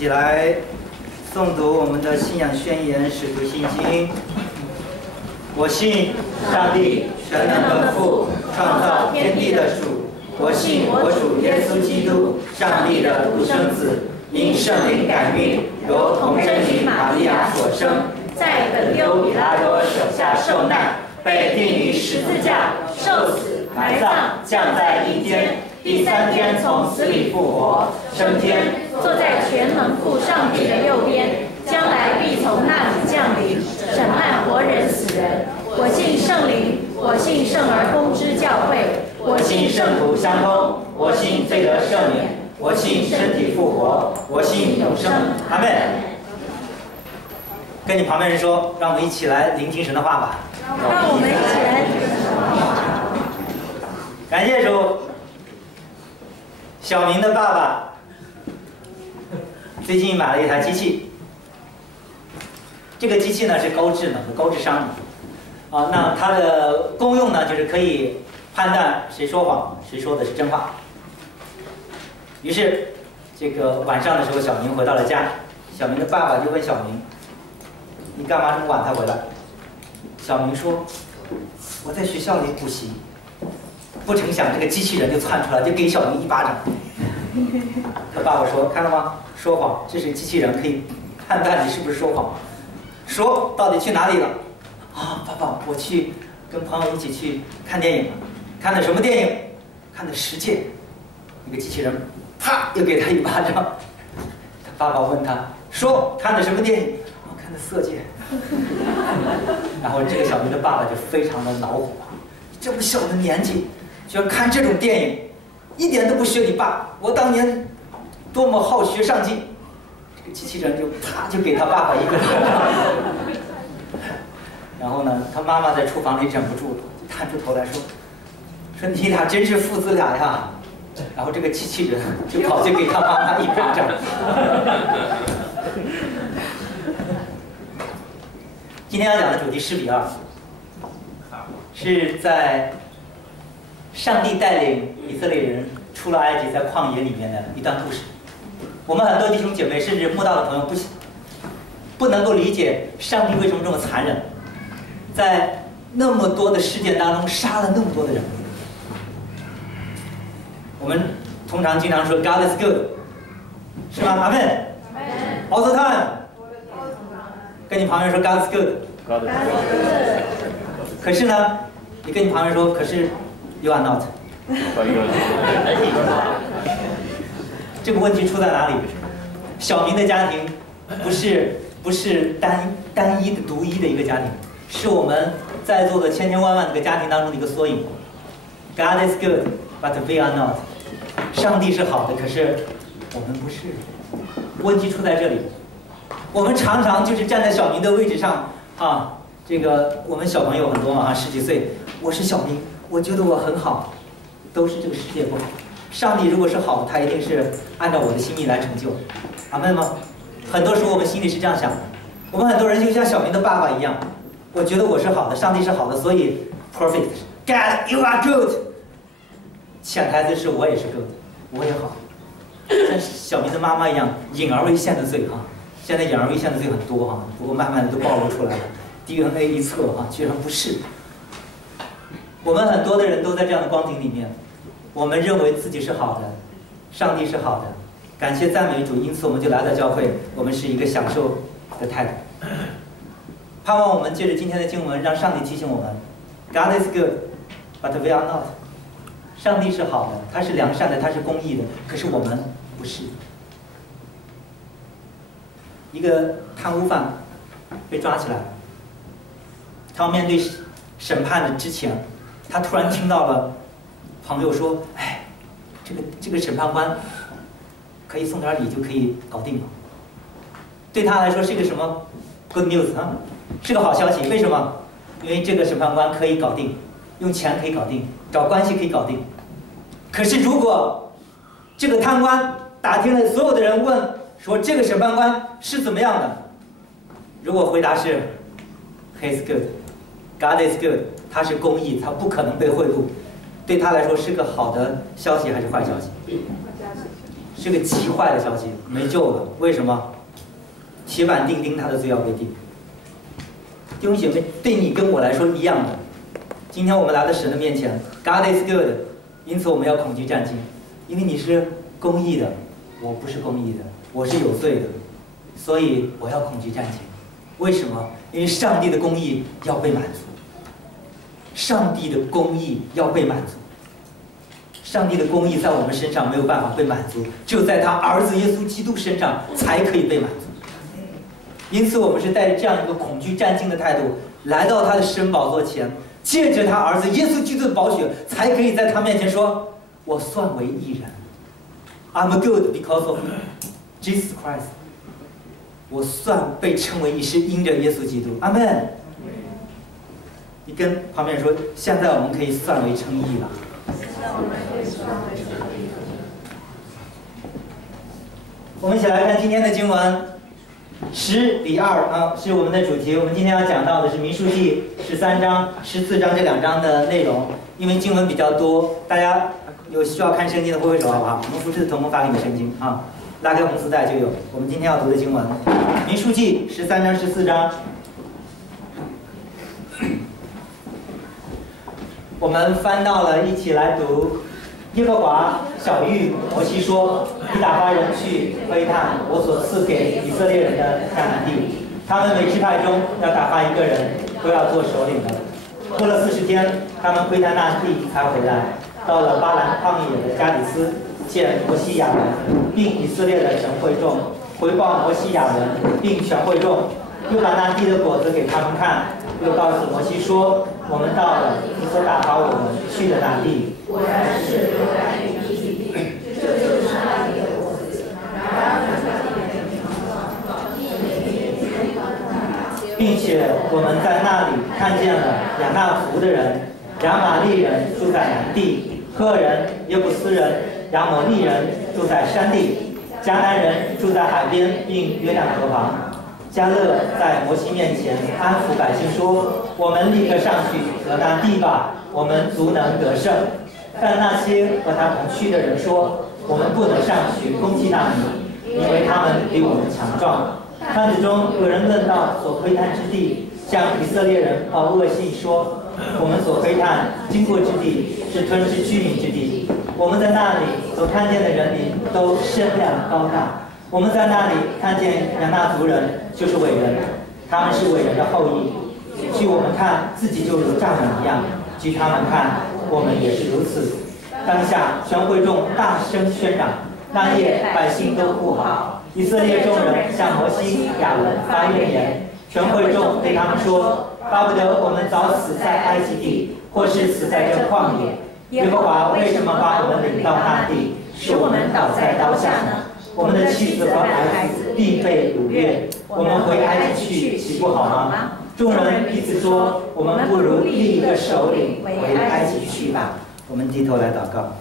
起来诵读我们的信仰宣言《使徒信经》。我信上帝全能的父，创造天地的主。我信我主耶稣基督，上帝的独生子，因圣灵感孕，由童贞女玛利亚所生，在本丢比拉多手下受难，被钉于十字架，受死，埋葬，降在阴间。第3天从死里复活，升天，坐在全能父上帝的右边，将来必从那里降临，审判活人死人。我信圣灵，我信圣而公之教会，我信圣徒相通，我信罪得赦免，我信身体复活，我信永生。阿门。跟你旁边人说，让我们一起来聆听神的话吧。让我们一起来聆听神的话。感谢主。小明的爸爸最近买了一台机器，这个机器呢是高智能的、高智商的，那它的功用呢就是可以判断谁说谎，谁说的是真话。于是这个晚上的时候，小明回到了家，小明的爸爸就问小明：“你干嘛这么晚才回来？”小明说：“我在学校里补习。”不成想，这个机器人就窜出来，就给小明一巴掌。他爸爸说：“看到吗？说谎，这是机器人可以判断你是不是说谎。说到底去哪里了？啊，爸爸，我去跟朋友一起去看电影了。看的什么电影？看的《十戒》。那个机器人，啪，又给他一巴掌。他爸爸问他说：看的什么电影？我看的《色戒》。然后这个小明的爸爸就非常的恼火，这么小的年纪。就要看这种电影，一点都不学你爸。我当年多么好学上进，这个机器人就啪就给他爸爸一个巴掌。然后呢，他妈妈在厨房里忍不住了，探出头来说：“你俩真是父子俩呀！”然后这个机器人就跑去给他妈妈一巴掌。今天要讲的主题1:2，是在上帝带领以色列人出了埃及，在旷野里面的一段故事。我们很多弟兄姐妹，甚至慕道的朋友不能够理解上帝为什么这么残忍，在那么多的事件当中杀了那么多的人。我们通常经常说 God is good， 是吗？阿门。All the time。跟你旁边说 God is good。God is good。可是呢，你跟你旁边说，可是。You are not。这个问题出在哪里？小明的家庭不是单一的独一的一个家庭，是我们在座的千千万万个家庭当中的一个缩影。God is good, but we are not。上帝是好的，可是我们不是。问题出在这里。我们常常就是站在小明的位置上啊，这个我们小朋友很多嘛，10几岁，我是小明。我觉得我很好，都是这个世界不好。上帝如果是好的，他一定是按照我的心意来成就。阿门吗？很多时候我们心里是这样想的。我们很多人就像小明的爸爸一样，我觉得我是好的，上帝是好的，所以 perfect。God, you are good。潜台词是我也是 good， 我也好。像小明的妈妈一样，隐而未现的罪哈。现在隐而未现的罪很多哈，不过慢慢的都暴露出来了。DNA 一测哈，居然不是。我们很多的人都在这样的光景里面，我们认为自己是好的，上帝是好的，感谢赞美主，因此我们就来到教会，我们是一个享受的态度。盼望我们借着今天的经文，让上帝提醒我们 ：God is good, but we are not。上帝是好的，他是良善的，他是公义的，可是我们不是。一个贪污犯被抓起来了，他要面对审判的之前。他突然听到了朋友说：“哎，这个审判官可以送点礼就可以搞定了。”对他来说是一个什么 good news 啊？是个好消息。为什么？因为这个审判官可以搞定，用钱可以搞定，找关系可以搞定。可是如果这个贪官打听了所有的人，问说这个审判官是怎么样的，如果回答是 He is good, God is good。他是公义，他不可能被贿赂，对他来说是个好的消息还是坏消息？是个极坏的消息，没救了。为什么？铁板钉钉，他的罪要被定。弟兄姐妹，对你跟我来说一样的。今天我们来到神的面前 ，God is good， 因此我们要恐惧战兢，因为你是公义的，我不是公义的，我是有罪的，所以我要恐惧战兢。为什么？因为上帝的公义要被满足，上帝的公义要被满足。上帝的公义在我们身上没有办法被满足，只有在他儿子耶稣基督身上才可以被满足。因此，我们是带着这样一个恐惧战兢的态度来到他的神宝座前，借着他儿子耶稣基督的宝血，才可以在他面前说：“我算为义人。I'm good because of Jesus Christ。我算被称为义是因着耶稣基督。阿门。你跟旁边人说：现在我们可以算为称义了。我们一起来看今天的经文。10比2啊，是我们的主题。我们今天要讲到的是民数记13章、14章这2章的内容。因为经文比较多，大家有需要看圣经的挥挥手好不好？我们服侍的同工发给你圣经啊，拉开红丝带就有。我们今天要读的经文，民数记13章、14章。我们翻到了，一起来读。耶和华晓谕摩西说：“你打发人去窥探我所赐给以色列人的迦南地，他们每支派中要打发1个人，都要做首领的。过了40天，他们窥探那地才回来，到了巴兰旷野的加底斯，见摩西亚人，并以色列的全会众，回报摩西亚人并全会众，又把那地的果子给他们看，又告诉摩西说：我们到了你所打发我们去的那地。”果然是流奶与蜜之地，这就是那地的果子。然而那地的人强壮，并且我们在那里看见了亚纳族的人、亚玛利人住在南地，赫人、耶布斯人、亚摩利人住在山地，迦南人住在海边，并约旦河旁。迦勒在摩西面前安抚百姓说：“我们立刻上去得那地吧，我们足能得胜。”但那些和他同去的人说：“我们不能上去攻击那地，因为他们比我们强壮。”探子中有人论到所窥探之地，向以色列人报恶信说：“我们所窥探经过之地是吞吃居民之地，我们在那里所看见的人民都身量高大。我们在那里看见亚纳族人，就是伟人，他们是伟人的后裔。据我们看，自己就如丈人一样；据他们看，我们也是如此。”当下全会众大声宣嚷，那夜百姓都哭嚎。以色列众人向摩西、亚伦发怨言，全会众对他们说：“巴不得我们早死在埃及地，或是死在这旷野。耶和华为什么把我们领到那地，使我们倒在刀下呢？我们的妻子和孩子必被掳掠，我们回埃及去，岂不好吗？”众人彼此说：“我们不如立一个首领回埃及去吧。”我们低头来祷告。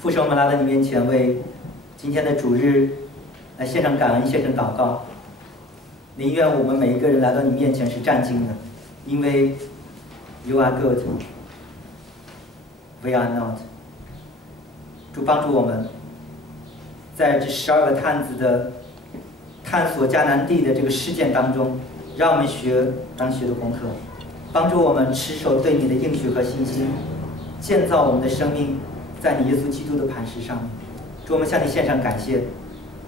父神，我们来到你面前，为今天的主日来献上感恩，献上祷告。宁愿我们每一个人来到你面前是战兢的，因为 You are good, we are not。主帮助我们，在这12个探子的探索迦南地的这个事件当中，让我们学当学的功课，帮助我们持守对你的应许和信心，建造我们的生命在你耶稣基督的磐石上面。主，我们向你献上感谢。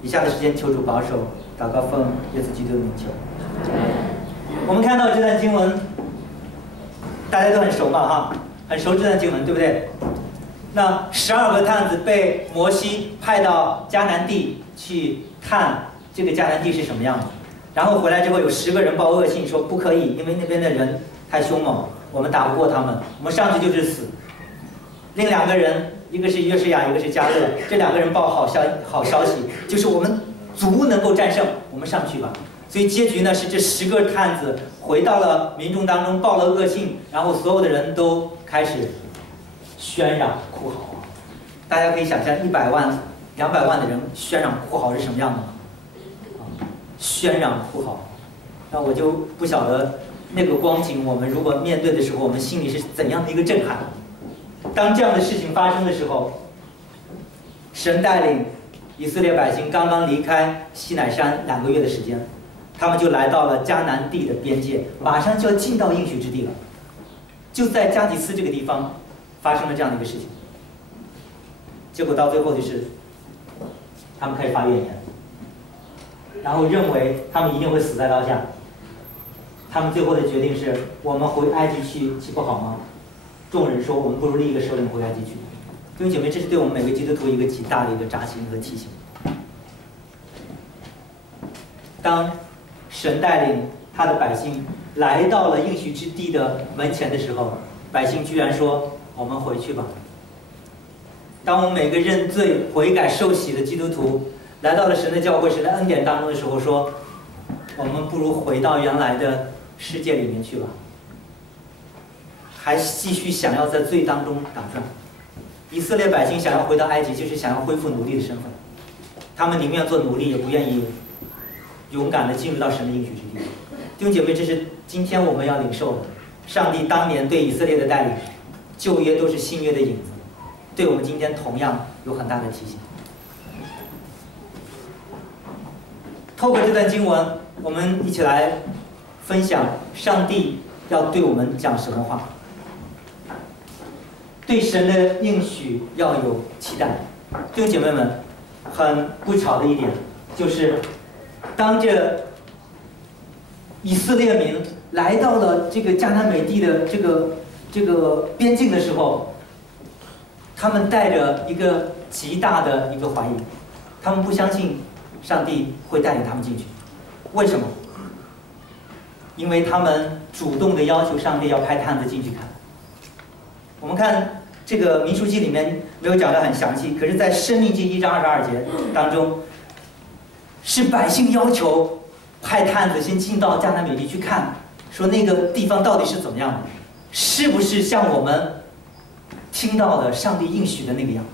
以下的时间求主保守，祷告奉耶稣基督的名求。我们看到这段经文，大家都很熟嘛哈，很熟这段经文，对不对？那12个探子被摩西派到迦南地去看这个迦南地是什么样的，然后回来之后有10个人报恶信说不可以，因为那边的人太凶猛，我们打不过他们，我们上去就是死。另2个人，一个是约书亚，一个是迦勒，这2个人报好消息，就是我们足能够战胜，我们上去吧。所以结局呢是这10个探子回到了民众当中，报了恶信，然后所有的人都开始喧嚷哭嚎。大家可以想象100万、200万的人喧嚷哭嚎是什么样的吗？喧嚷哭嚎。那我就不晓得那个光景，我们如果面对的时候，我们心里是怎样的一个震撼？当这样的事情发生的时候，神带领以色列百姓刚刚离开西乃山2个月的时间，他们就来到了迦南地的边界，马上就要进到应许之地了。就在加底斯这个地方发生了这样的一个事情，结果到最后就是他们开始发怨言，然后认为他们一定会死在刀下。他们最后的决定是：我们回埃及去，岂不好吗？众人说：我们不如立一个首领回埃及去。弟兄姐妹，这是对我们每个基督徒一个极大的一个扎心和提醒。当神带领他的百姓来到了应许之地的门前的时候，百姓居然说：我们回去吧。当我们每个认罪悔改受洗的基督徒来到了神的教会、神的恩典当中的时候，说：我们不如回到原来的世界里面去吧，还继续想要在罪当中打转。以色列百姓想要回到埃及，就是想要恢复奴隶的身份，他们宁愿做奴隶，也不愿意勇敢地进入到神的应许之地。弟兄姐妹，这是今天我们要领受的。上帝当年对以色列的带领，旧约都是新约的影子，对我们今天同样有很大的提醒。透过这段经文，我们一起来分享上帝要对我们讲什么话。对神的应许要有期待。弟兄姐妹们，很不巧的一点就是，当这以色列民来到了这个迦南美地的这个边境的时候，他们带着一个极大的一个怀疑，他们不相信上帝会带领他们进去。为什么？因为他们主动的要求上帝要派探子进去看。我们看这个民数记里面没有讲得很详细，可是在申命记1章22节当中，是百姓要求派探子先进到迦南美地去看，说那个地方到底是怎么样的，是不是像我们听到的上帝应许的那个样。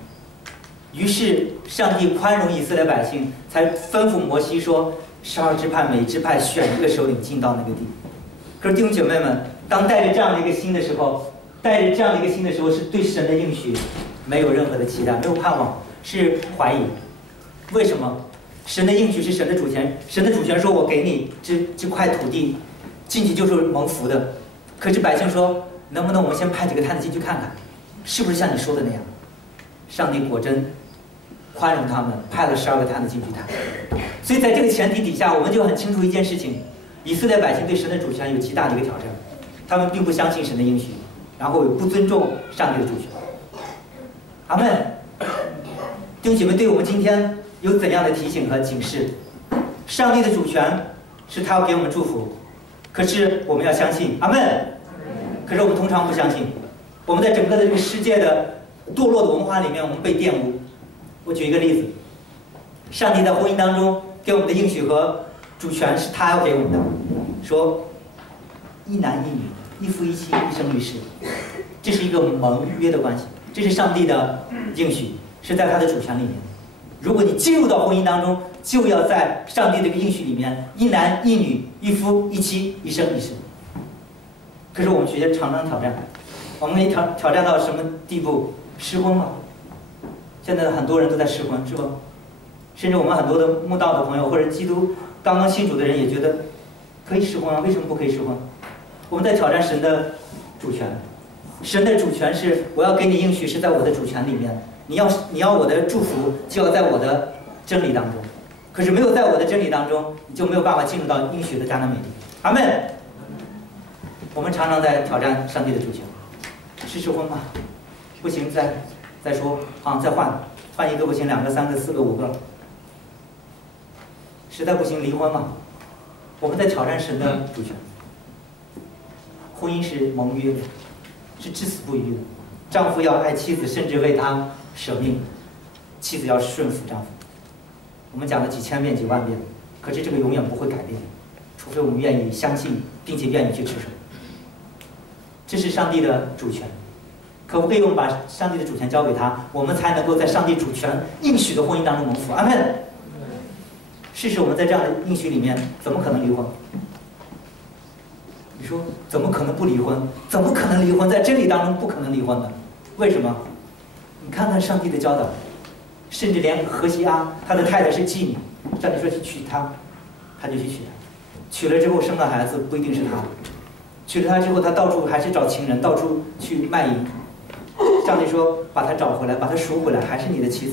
于是上帝宽容以色列百姓，才吩咐摩西说，12支派每支派选一个首领进到那个地。可是弟兄姐妹们，当带着这样的一个心的时候，是对神的应许没有任何的期待，没有盼望，是怀疑。为什么？神的应许是神的主权，神的主权说我给你这块土地，进去就是蒙福的。可是百姓说，能不能我们先派几个探子进去看看，是不是像你说的那样？上帝果真宽容他们，派了12个探子进去看。所以在这个前提底下，我们就很清楚一件事情：以色列百姓对神的主权有极大的一个挑战，他们并不相信神的应许，然后也不尊重上帝的主权。阿们。弟兄姐妹，对我们今天有怎样的提醒和警示？上帝的主权是他要给我们祝福，可是我们要相信。阿们。可是我们通常不相信，我们在整个的这个世界的堕落的文化里面，我们被玷污。我举一个例子，上帝在婚姻当中给我们的应许和主权是他要给我们的，说一男一女，一夫一妻，一生一世，这是一个盟约的关系，这是上帝的应许，是在他的主权里面。如果你进入到婚姻当中，就要在上帝这个应许里面，一男一女，一夫一妻，一生一世。可是我们学校常常挑战，我们可以挑战到什么地步？失婚嘛。现在很多人都在失婚，是吧？甚至我们很多的慕道的朋友或者基督刚刚信主的人也觉得可以失婚啊，为什么不可以失婚？我们在挑战神的主权。神的主权是我要给你应许，是在我的主权里面。你要我的祝福，就要在我的真理当中。可是没有在我的真理当中，你就没有办法进入到应许的迦南美地。阿们。我们常常在挑战上帝的主权，失婚吧，不行再说啊，再换一个不行，2个、3个、4个、5个，实在不行离婚嘛。我们在挑战神的主权。婚姻是盟约的，是至死不渝的，丈夫要爱妻子，甚至为她舍命；妻子要顺服丈夫。我们讲了几千遍、几万遍，可是这个永远不会改变，除非我们愿意相信，并且愿意去持守。这是上帝的主权，可不可以我们把上帝的主权交给他，我们才能够在上帝主权应许的婚姻当中蒙福？阿们。试试我们在这样的应许里面，怎么可能离婚？你说怎么可能不离婚？怎么可能离婚？在真理当中不可能离婚的，为什么？你看看上帝的教导，甚至连何西阿他的太太是妓女，上帝说去娶她，他就去娶她，娶了之后生了孩子不一定是他，娶了她之后他到处还是找情人，到处去卖淫。上帝说把她找回来，把她赎回来，还是你的妻子。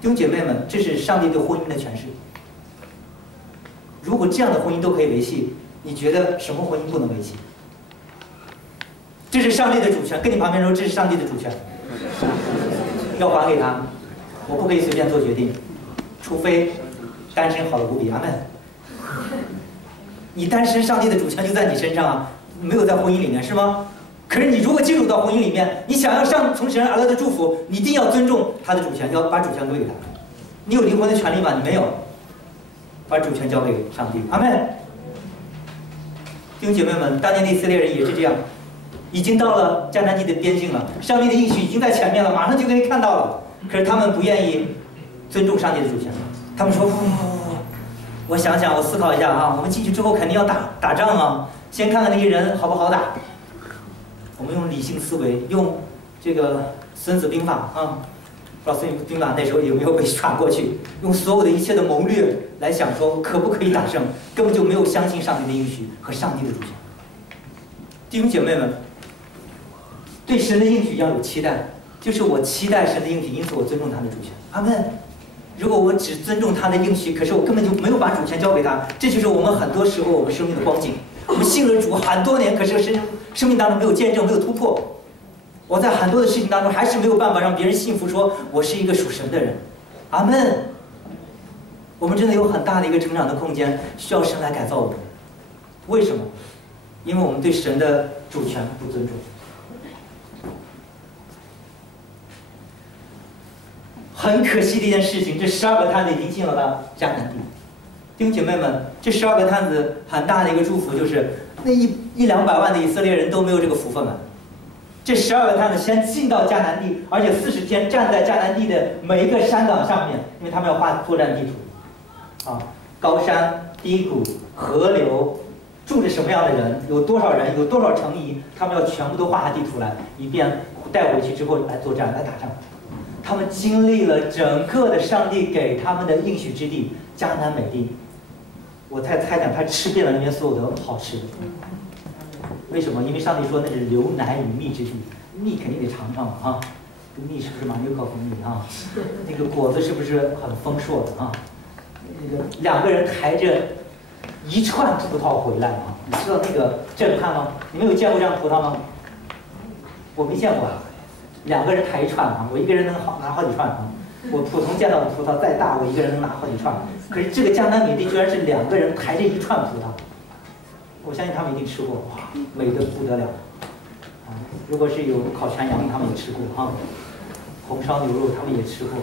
弟兄姐妹们，这是上帝对婚姻的诠释。如果这样的婚姻都可以维系，你觉得什么婚姻不能维系？这是上帝的主权，跟你旁边说这是上帝的主权，要还给他，我不可以随便做决定，除非单身好的无比。阿门。你单身，上帝的主权就在你身上啊，没有在婚姻里面，是吗？可是你如果进入到婚姻里面，你想要从神而来的祝福，你一定要尊重他的主权，要把主权归给他。你有离婚的权利吗？你没有，把主权交给上帝。阿门。弟兄姐妹们，当年的以色列人也是这样，已经到了迦南地的边境了，上帝的应许已经在前面了，马上就可以看到了。可是他们不愿意尊重上帝的主权，他们说不，我想想，我思考一下啊，我们进去之后肯定要打仗啊，先看看那些人好不好打。我们用理性思维，用这个《孙子兵法》啊，不知道《孙子兵法》那时候有没有被传过去？用所有的一切的谋略来想说可不可以打胜，根本就没有相信上帝的应许和上帝的主权。弟兄姐妹们，对神的应许要有期待，就是我期待神的应许，因此我尊重他的主权。阿门。如果我只尊重他的应许，可是我根本就没有把主权交给他，这就是我们很多时候我们生命的光景。我们信了主很多年，可是生命当中没有见证，没有突破。我在很多的事情当中还是没有办法让别人信服，说我是一个属神的人。阿门。我们真的有很大的一个成长的空间，需要神来改造我们。为什么？因为我们对神的主权不尊重。很可惜的一件事情，这12个探子已经进了迦南地。弟兄姐妹们，这12个探子很大的一个祝福就是，那100-200万的以色列人都没有这个福分了。这12个探子先进到迦南地，而且40天站在迦南地的每一个山岗上面，因为他们要画作战地图，啊，高山、低谷、河流，住着什么样的人，有多少人，有多少城邑，他们要全部都画下地图来，以便带回去之后来作战、来打仗。他们经历了整个的上帝给他们的应许之地迦南美地。我猜想他吃遍了那边所有的好吃的。为什么？因为上帝说那是流奶与蜜之地，蜜肯定得尝尝啊。这蜜是不是马纽可蜂蜜啊？那个果子是不是很丰硕的啊？那个2个人抬着一串葡萄回来啊，你知道那个震撼吗？你们有见过这样葡萄吗？我没见过啊。2个人抬一串啊，我一个人能拿好几串啊。我普通见到的葡萄再大，我一个人能拿好几串。可是这个迦南美地居然是2个人抬着一串葡萄，我相信他们一定吃过，哇，美得不得了啊！如果是有烤全羊，他们也吃过啊，红烧牛肉他们也吃过。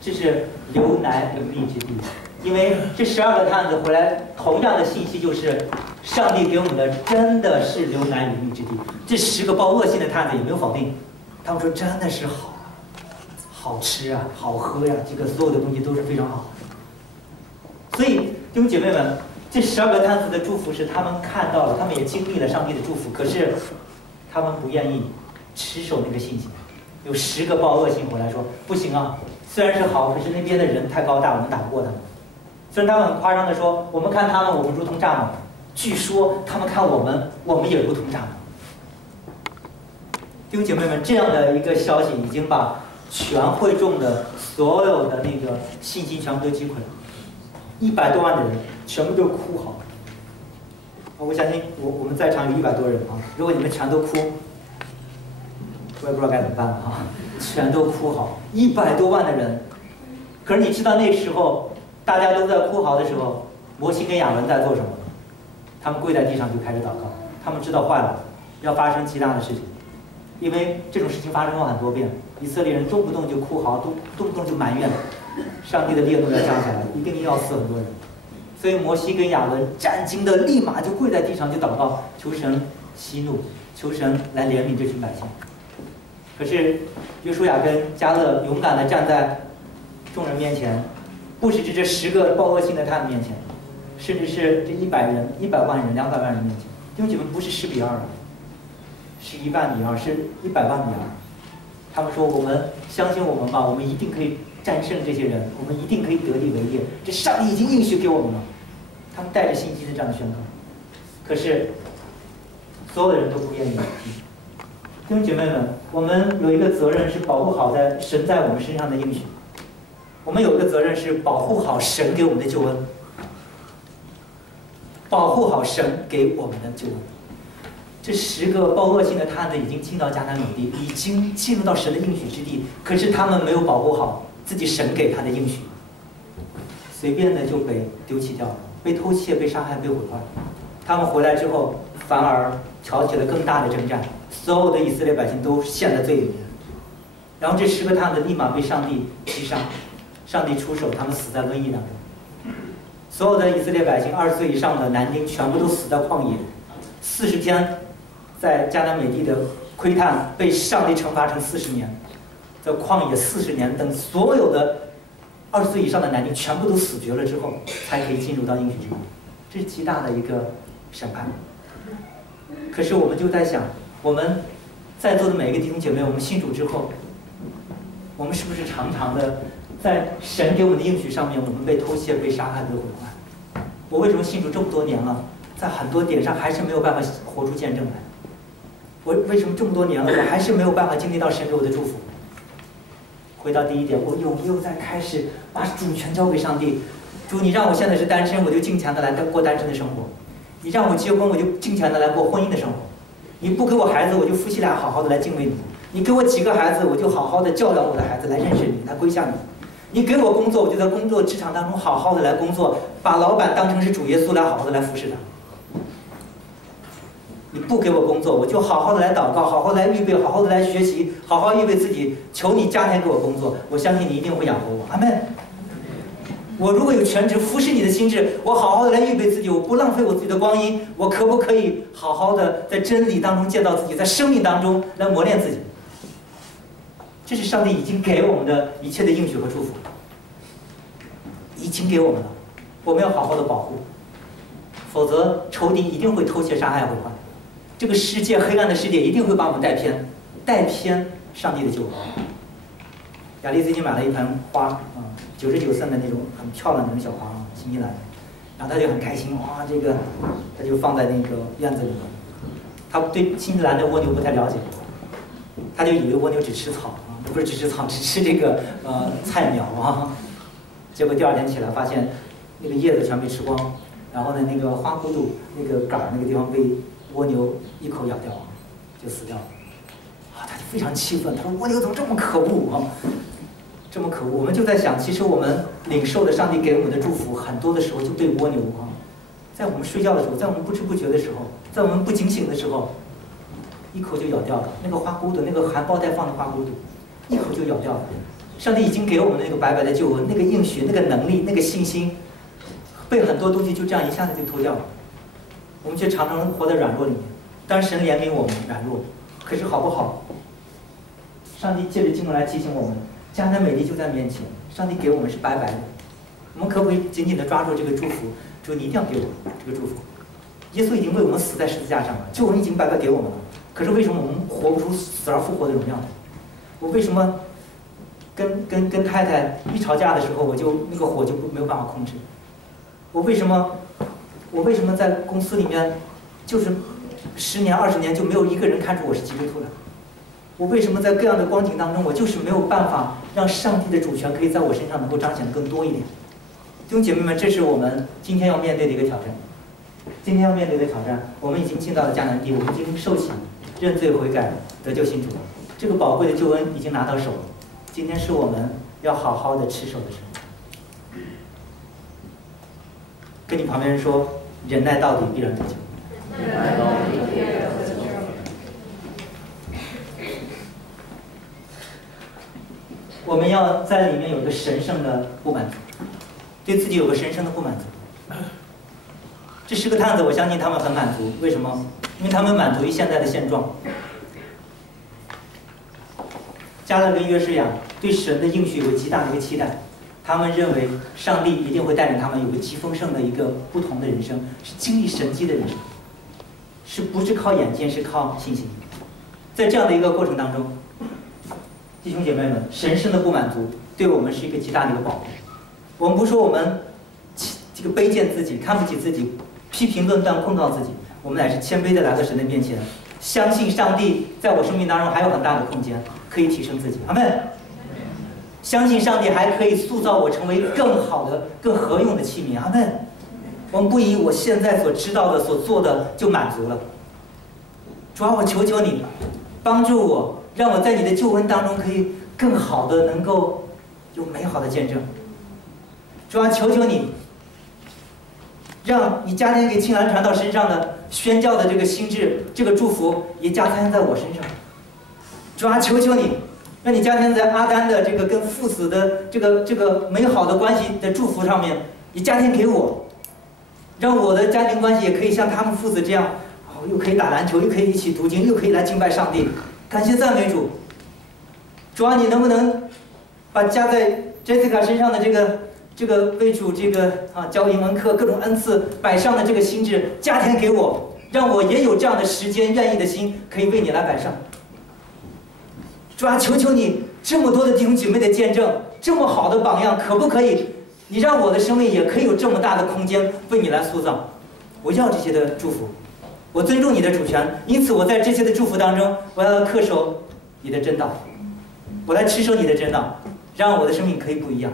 这是流奶与蜜之地，因为这12个探子回来，同样的信息就是，上帝给我们的真的是流奶与蜜之地。这10个报恶信的探子也没有否定。他们说真的是好吃啊，好喝呀，这个所有的东西都是非常好。所以弟兄姐妹们，这12个探子的祝福是他们看到了，他们也经历了上帝的祝福，可是他们不愿意持守那个信心。有10个报恶信回来说不行啊，虽然是好，可是那边的人太高大，我们打不过他们。虽然他们很夸张的说，我们看他们，我们如同蚱蜢；据说他们看我们，我们也如同蚱蜢。弟兄姐妹们，这样的一个消息已经把全会众的所有的那个信心全部都击溃了，100多万的人全部都哭嚎。我相信我们在场有100多人啊，如果你们全都哭，我也不知道该怎么办了啊！全都哭嚎，100多万的人。可是你知道那时候大家都在哭嚎的时候，摩西跟亚伦在做什么？他们跪在地上就开始祷告，他们知道坏了，要发生极大的事情。因为这种事情发生过很多遍，以色列人动不动就哭嚎，动不动就埋怨，上帝的烈怒要降下来，一定要死很多人。所以摩西跟亚伦战惊的立马就跪在地上就祷告，求神息怒，求神来怜悯这群百姓。可是约书亚跟迦勒勇敢地站在众人面前，不只是这10个报恶信的他们面前，甚至是这100万人、200万人面前，兄姐妹不是10比2啊，是10000比2，是1000000比2。他们说我们相信我们吧，我们一定可以战胜这些人，我们一定可以得地为业。这上帝已经应许给我们了。他们带着信心的这样宣告，可是所有的人都不愿意听。弟兄姐妹们，我们有一个责任是保护好神在我们身上的应许，我们有一个责任是保护好神给我们的救恩，保护好神给我们的救恩。这10个报恶性的探子已经进到迦南美地，已经进入到神的应许之地，可是他们没有保护好自己神给他的应许，随便的就被丢弃掉了，被偷窃、被杀害、被毁坏。他们回来之后，反而挑起了更大的征战，所有的以色列百姓都陷在罪里面。然后这10个探子立马被上帝击杀，上帝出手，他们死在瘟疫当中。所有的以色列百姓20岁以上的男丁全部都死在旷野，40天。在迦南美地的窥探被上帝惩罚成40年，在旷野40年，等所有的20岁以上的男丁全部都死绝了之后，才可以进入到应许之地。这是极大的一个审判。可是我们就在想，我们在座的每一个弟兄姐妹，我们信主之后，我们是不是常常的在神给我们的应许上面，我们被偷窃、被杀害、被毁坏？我为什么信主这么多年了，在很多点上还是没有办法活出见证来？我为什么这么多年了，我还是没有办法经历到神给我的祝福？回到第一点，我又在开始把主权交给上帝。主，你让我现在是单身，我就尽情的来过单身的生活；你让我结婚，我就尽情的来过婚姻的生活；你不给我孩子，我就夫妻俩好好的来敬畏你；你给我几个孩子，我就好好的教导我的孩子来认识你，来归向你；你给我工作，我就在工作职场当中好好的来工作，把老板当成是主耶稣来好好的来服侍他。你不给我工作，我就好好的来祷告，好好的来预备，好好的来学习，好好预备自己，求你加添给我工作，我相信你一定会养活我。阿们。我如果有全职服侍你的心智，我好好的来预备自己，我不浪费我自己的光阴，我可不可以好好的在真理当中见到自己，在生命当中来磨练自己？这是上帝已经给我们的一切的应许和祝福，已经给我们了，我们要好好的保护，否则仇敌一定会偷窃、杀害、毁坏。这个世界黑暗的世界一定会把我们带偏上帝的救恩。雅丽最近买了一盆花，99寸的那种很漂亮的那种小花，新西兰的，然后她就很开心，哇，这个她就放在那个院子里面。她对新西兰的蜗牛不太了解，她就以为蜗牛只吃草啊，不是只吃草，只吃这个菜苗啊。结果第2天起来发现，那个叶子全被吃光，然后呢，那个花骨朵那个杆儿那个地方被蜗牛一口咬掉，就死掉了。他就非常气愤，他说：“蜗牛怎么这么可恶啊？这么可恶！”我们就在想，其实我们领受的上帝给我们的祝福，很多的时候就被蜗牛在我们睡觉的时候，在我们不知不觉的时候，在我们不警醒的时候，一口就咬掉了。那个花骨朵，那个含苞待放的花骨朵，一口就咬掉了。上帝已经给我们那个白白的救恩，那个应许，那个能力，那个信心，被很多东西就这样一下子就脱掉了。我们却常常活在软弱里面。当然，神怜悯我们软弱，可是好不好？上帝借着经文来提醒我们，迦南美地就在面前，上帝给我们是白白的。我们可不可以紧紧地抓住这个祝福？主，你一定要给我这个祝福。耶稣已经为我们死在十字架上了，救恩已经白白给我们了。可是为什么我们活不出死而复活的荣耀呢？我为什么跟太太一吵架的时候，我就那个火就没有办法控制？我为什么在公司里面就是10年20年就没有一个人看出我是基督徒的？我为什么在各样的光景当中，我就是没有办法让上帝的主权可以在我身上能够彰显得更多一点？弟兄姐妹们，这是我们今天要面对的一个挑战。今天要面对的挑战，我们已经进到了迦南地，我们已经受洗、认罪悔改、得救信主了。这个宝贵的救恩已经拿到手了。今天是我们要好好的持守的时候。跟你旁边人说，忍耐到底必然得救。我们要在里面有个神圣的不满足，对自己有个神圣的不满足。这10个探子，我相信他们很满足。为什么？因为他们满足于现在的现状。加勒跟约书亚对神的应许有极大的一个期待，他们认为上帝一定会带领他们有个极丰盛的一个不同的人生，是经历神迹的人生。不是靠眼见，是靠信心。在这样的一个过程当中，弟兄姐妹们，神圣的不满足对我们是一个极大的一个保护。我们不说我们这个卑贱自己，看不起自己，批评论断控告自己，我们乃是谦卑的来到神的面前，相信上帝在我生命当中还有很大的空间可以提升自己。阿们。相信上帝还可以塑造我成为更好的、更合用的器皿。阿们。我们不以我现在所知道的、所做的就满足了。主啊，我求求你，帮助我，让我在你的救恩当中可以更好的能够有美好的见证。主啊，求求你，让你加添给青兰传道身上的宣教的这个心智、这个祝福，也加添在我身上。主啊，求求你，让你加添在阿丹的这个跟父子的这个美好的关系的祝福上面，也加添给我，让我的家庭关系也可以像他们父子这样，又可以打篮球，又可以一起读经，又可以来敬拜上帝。感谢赞美主。主啊，你能不能把加在 Jessica 身上的这个为主教英文课各种恩赐摆上的这个心智加添给我，让我也有这样的时间、愿意的心，可以为你来摆上。主啊，求求你，这么多的弟兄姐妹的见证，这么好的榜样，可不可以？你让我的生命也可以有这么大的空间为你来塑造。我要这些的祝福，我尊重你的主权，因此我在这些的祝福当中，我要恪守你的真道，我来持守你的真道，让我的生命可以不一样，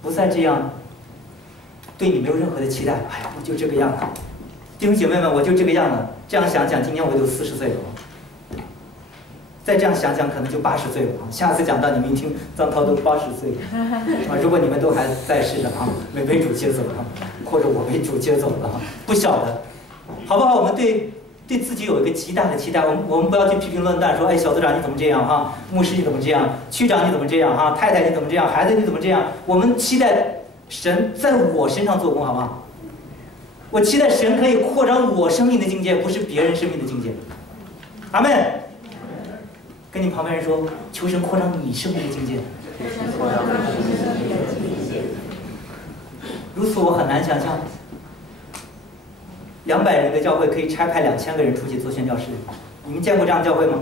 不再这样对你没有任何的期待。哎呀，我就这个样了，弟兄姐妹们，我就这个样了。这样想想，今年我就40岁了。再这样想想，可能就80岁了啊！下次讲到你们一听，张涛都80岁了啊！如果你们都还在世的啊，没被主接走了，或者我被主接走了，不晓得，好不好？我们对自己有一个极大的期待，我们不要去批评论断，说哎，小组长你怎么这样哈？牧师你怎么这样？区长你怎么这样哈？太太你怎么这样？孩子你怎么这样？我们期待神在我身上做工，好不好？我期待神可以扩张我生命的境界，不是别人生命的境界。阿门。跟你旁边人说，求神扩张你生命的境界。如此我很难想象，200人的教会可以差派2000个人出去做宣教士。你们见过这样的教会吗？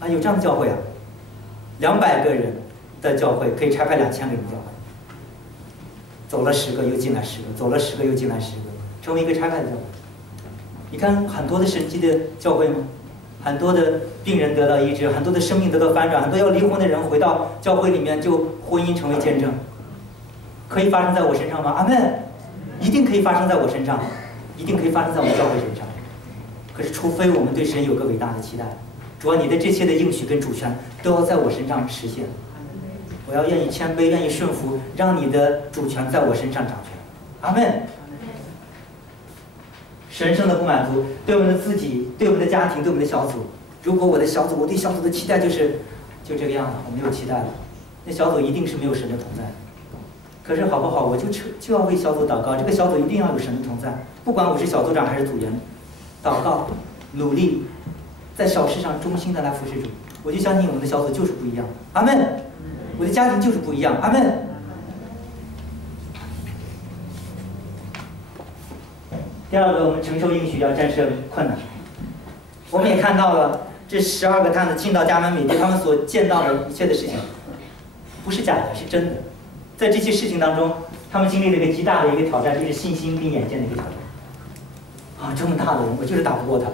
啊，有这样的教会啊！200个人的教会可以差派2000个人的教会，走了10个又进来10个，走了10个又进来10个，成为一个差派的教会。你看很多的神迹的教会吗？很多的病人得到医治，很多的生命得到翻转，很多要离婚的人回到教会里面，就婚姻成为见证。可以发生在我身上吗？阿门！一定可以发生在我身上，一定可以发生在我们教会身上。可是，除非我们对神有个伟大的期待，主啊，你的这些的应许跟主权都要在我身上实现。我要愿意谦卑，愿意顺服，让你的主权在我身上掌权。阿门！神圣的不满足，对我们的自己，对我们的家庭，对我们的小组。如果我对小组的期待就这个样子，我没有期待了，那小组一定是没有神的同在。可是好不好，我就要为小组祷告，这个小组一定要有神的同在，不管我是小组长还是组员，祷告，努力，在小事上忠心的来服侍主。我就相信我们的小组就是不一样。阿门。我的家庭就是不一样。阿门。第二个，我们承受应许要战胜困难。我们也看到了这12个探子进到迦南美地，他们所见到的一切的事情，不是假的，是真的。在这些事情当中，他们经历了一个极大的一个挑战，就是信心跟眼见的一个挑战。啊，这么大的人，我就是打不过他。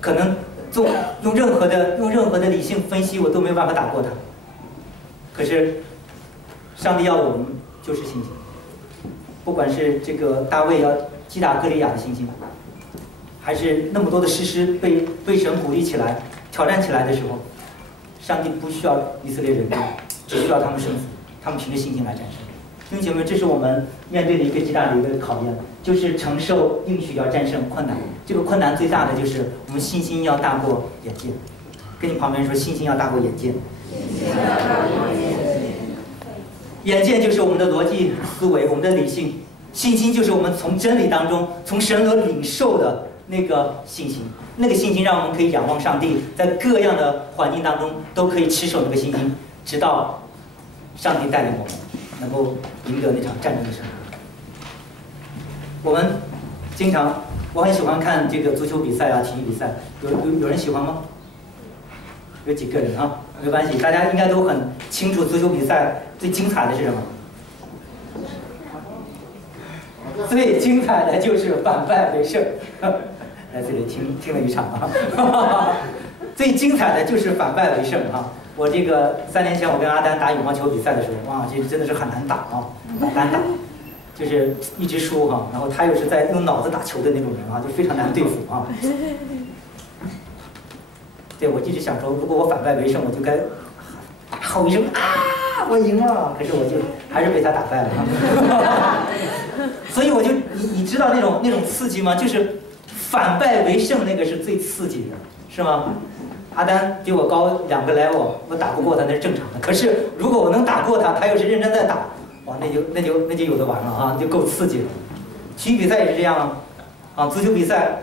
可能用任何的理性分析，我都没有办法打过他。可是，上帝要我们就是信心。不管是这个大卫要击打歌利亚的信心，还是那么多的士师被神鼓励起来、挑战起来的时候，上帝不需要以色列人，只需要他们顺服，他们凭着信心来战胜。弟兄姐妹，这是我们面对的一个极大的一个考验，就是承受应许要战胜困难。这个困难最大的就是我们信心要大过眼见。跟你旁边说，信心要大过眼见。眼见就是我们的逻辑思维，我们的理性；信心就是我们从真理当中、从神而领受的那个信心。那个信心让我们可以仰望上帝，在各样的环境当中都可以持守那个信心，直到上帝带领我们能够赢得那场战争的胜利。我们经常我很喜欢看这个足球比赛啊，体育比赛，有人喜欢吗？有几个人啊？没关系，大家应该都很清楚足球比赛最精彩的是什么？最精彩的就是反败为胜。来这里听了一场啊，最精彩的就是反败为胜啊！我这个3年前我跟阿丹打羽毛球比赛的时候，哇，这真的是很难打啊，很难打，就是一直输哈。然后他又是在用脑子打球的那种人啊，就非常难对付啊。对，我一直想说，如果我反败为胜，我就该大吼一声啊，我赢了。可是我就还是被他打败了。所以我就你知道那种刺激吗？就是反败为胜那个是最刺激的，是吗？阿丹比我高2个 level， 我打不过他那是正常的。可是如果我能打过他，他又是认真在打，哇，那就有的玩了啊，就够刺激了。体育比赛也是这样啊，足球比赛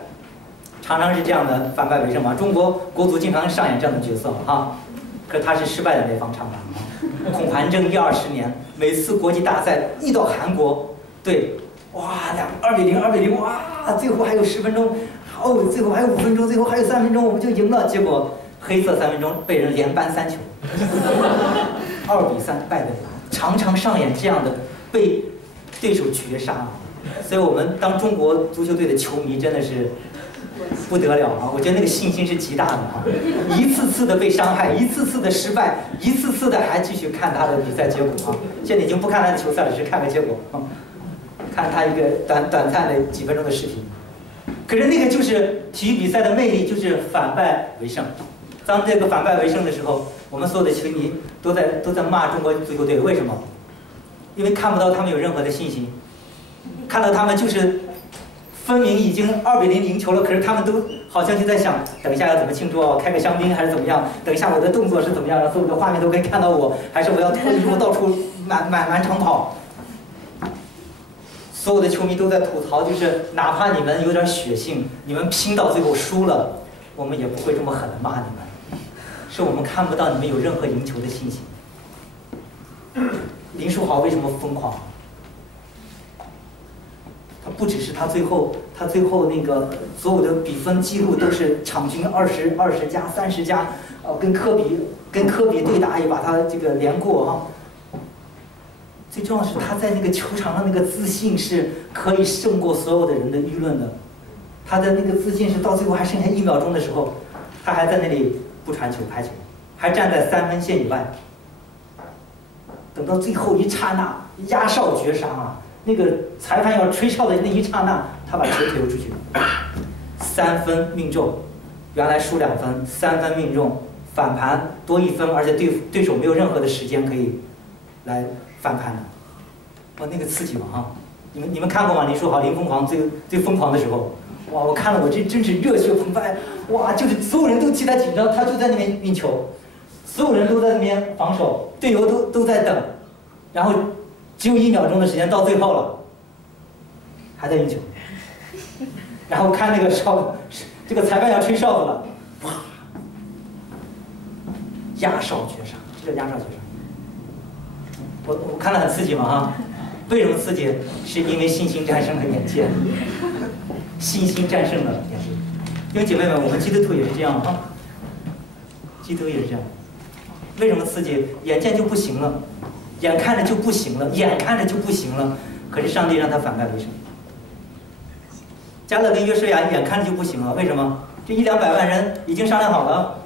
常常是这样的反败为胜嘛。中国国足经常上演这样的角色啊，可他是失败的那方唱法。孔繁正10-20年，每次国际大赛遇到韩国队，哇，2比0，哇，最后还有10分钟，哦，最后还有5分钟，最后还有3分钟，我们就赢了。结果黑色3分钟被人连扳3球，2比3败北韩，常常上演这样的被对手绝杀。所以我们当中国足球队的球迷真的是不得了啊！我觉得那个信心是极大的啊，一次次的被伤害，一次次的失败，一次次的还继续看他的比赛结果啊！现在已经不看他的球赛了，只是看个结果啊，看他一个短暂的几分钟的视频。可是那个就是体育比赛的魅力，就是反败为胜。当这个反败为胜的时候，我们所有的球迷都在骂中国足球队，为什么？因为看不到他们有任何的信心，看到他们就是分明已经2比0赢球了，可是他们都好像就在想，等一下要怎么庆祝哦，开个香槟还是怎么样？等一下我的动作是怎么样，让所有的画面都可以看到我，还是我要脱衣服到处满场跑？所有的球迷都在吐槽，就是哪怕你们有点血性，你们拼到最后输了，我们也不会这么狠的骂你们，是我们看不到你们有任何赢球的信心。林书豪为什么疯狂？他不只是他最后那个所有的比分记录都是场均20加30加，跟科比对打也把他这个连过哈。最重要的是他在那个球场上那个自信是可以胜过所有的人的舆论的，他的那个自信是到最后还剩下1秒钟的时候，他还在那里不传球拍球，还站在3分线以外，等到最后一刹那压哨绝杀啊！那个裁判要吹哨的那一刹那，他把球投出去，3分命中，原来输2分，3分命中，反盘多1分，而且对手没有任何的时间可以来翻盘的。哇，那个刺激嘛哈！你们看过吗？林书豪林疯狂最疯狂的时候，哇，我看了我这真是热血澎湃，哇，就是所有人都替他紧张，他就在那边运球，所有人都在那边防守，队友都在等，然后只有1秒钟的时间到最后了，还在运球，然后看那个这个裁判要吹哨子了，哇，压哨绝杀，这叫压哨绝杀。我看了很刺激嘛哈，为什么刺激？是因为信心战胜了眼界，信心战胜了眼界。因为姐妹们，我们基督徒也是这样啊，基督徒也是这样。为什么刺激？眼见就不行了，眼看着就不行了，眼看着就不行了。可是上帝让他反败为胜。加勒跟约书亚眼看着就不行了，为什么？这100-200万人已经商量好了。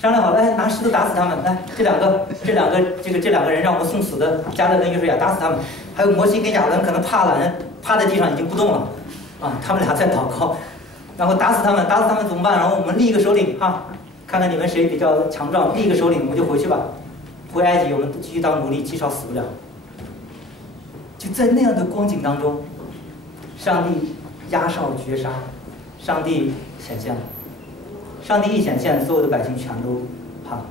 来拿石头打死他们！来，这两个人让我们送死的加勒跟约书亚打死他们。还有摩西跟亚伦可能怕了，趴在地上已经不动了，啊，他们俩在祷告，然后打死他们怎么办？然后我们立一个首领啊，看看你们谁比较强壮，立一个首领我们就回去吧，回埃及我们继续当奴隶，至少死不了。就在那样的光景当中，上帝压哨绝杀，上帝显现了。上帝一显现，所有的百姓全都怕了。